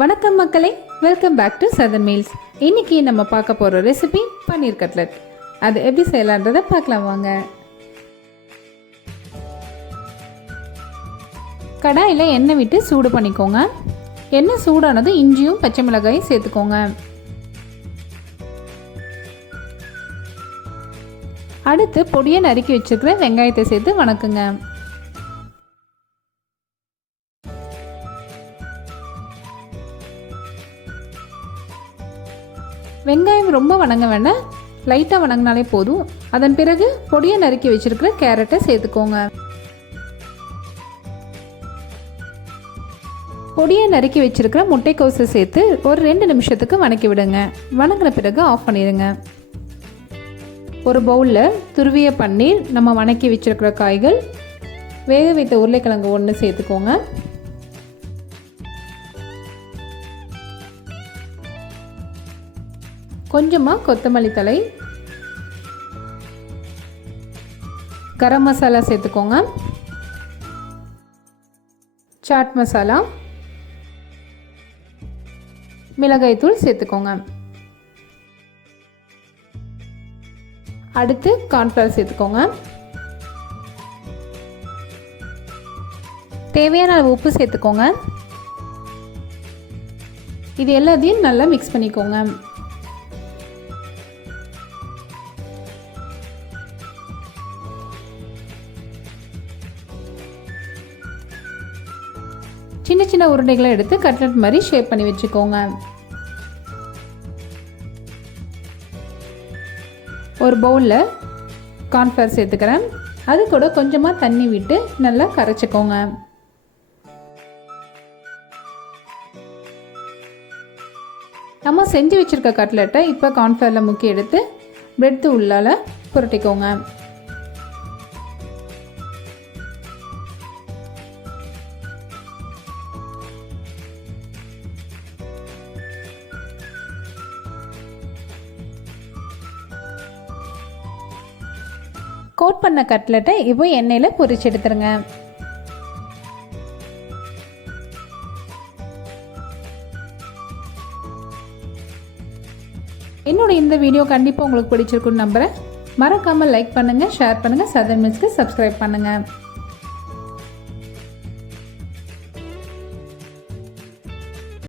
வணக்கம் மக்களே, welcome back to SouthernMeals. இன்னைக்கு நம்ம பார்க்க போகிற ரெசிபி பன்னீர் கட்லெட். அது எப்படி செய்யலான்றதை பார்க்கலாம் வாங்க. கடாயில் எண்ணெய் விட்டு சூடு பண்ணிக்கோங்க. எண்ணெய் சூடானதும் இஞ்சியும் பச்சை மிளகாயும் சேர்த்துக்கோங்க. அடுத்து பொடியை நறுக்கி வச்சுருக்கிற வெங்காயத்தை சேர்த்து வணக்குங்க. வெங்காயம் ரொம்ப வணங்க வேண்டாம், லைட்டாக வணங்கினாலே போதும். அதன் பிறகு பொடியை நறுக்கி வச்சிருக்கிற கேரட்டை சேர்த்துக்கோங்க. பொடியை நறுக்கி வச்சிருக்கிற முட்டைக்கோஸை சேர்த்து ஒரு 2 நிமிஷத்துக்கு வணக்கி விடுங்க. வணங்கின பிறகு ஆஃப் பண்ணிடுங்க. ஒரு பவுலில் துருவிய பன்னீர், நம்ம வணக்கி வச்சிருக்கிற காய்கள், வேக வைத்த உருளைக்கிழங்கு 1 சேர்த்துக்கோங்க. கொஞ்சமாக கொத்தமல்லி தழை, கரம் மசாலா சேர்த்துக்கோங்க. சாட் மசாலா, மிளகாய்த்தூள் சேர்த்துக்கோங்க. அடுத்து கார்ன்ஃப்ளவர் சேர்த்துக்கோங்க. தேவையான அளவு உப்பு சேர்த்துக்கோங்க. இது எல்லாத்தையும் நல்லா மிக்ஸ் பண்ணிக்கோங்க. சின்ன சின்ன உருண்டைகளை எடுத்து கட்லெட் மாதிரி ஷேப் பண்ணி வச்சுக்கோங்க. ஒரு பவுலில் கார்ன்ஃப்ளவர் சேர்த்துக்கிறேன். அது கூட கொஞ்சமாக தண்ணி விட்டு நல்லா கரைச்சிக்கோங்க. நம்ம செஞ்சு வச்சுருக்க கட்லெட்டை இப்போ கார்ன்ஃப்ளவரில் முக்கி எடுத்து பிரெட் உள்ளால் புரட்டிக்கோங்க. கோட் பண்ண கட்லெட்டை இப்போ எண்ணெயில் பொரிச்சு எடுத்துருங்க. என்னோட இந்த வீடியோ கண்டிப்பாக உங்களுக்கு பிடிச்சிருக்குன்னு நம்புகிறேன். மறக்காமல் லைக் பண்ணுங்கள், ஷேர் பண்ணுங்கள், SouthernMealsக்கு சப்ஸ்கிரைப் பண்ணுங்கள்.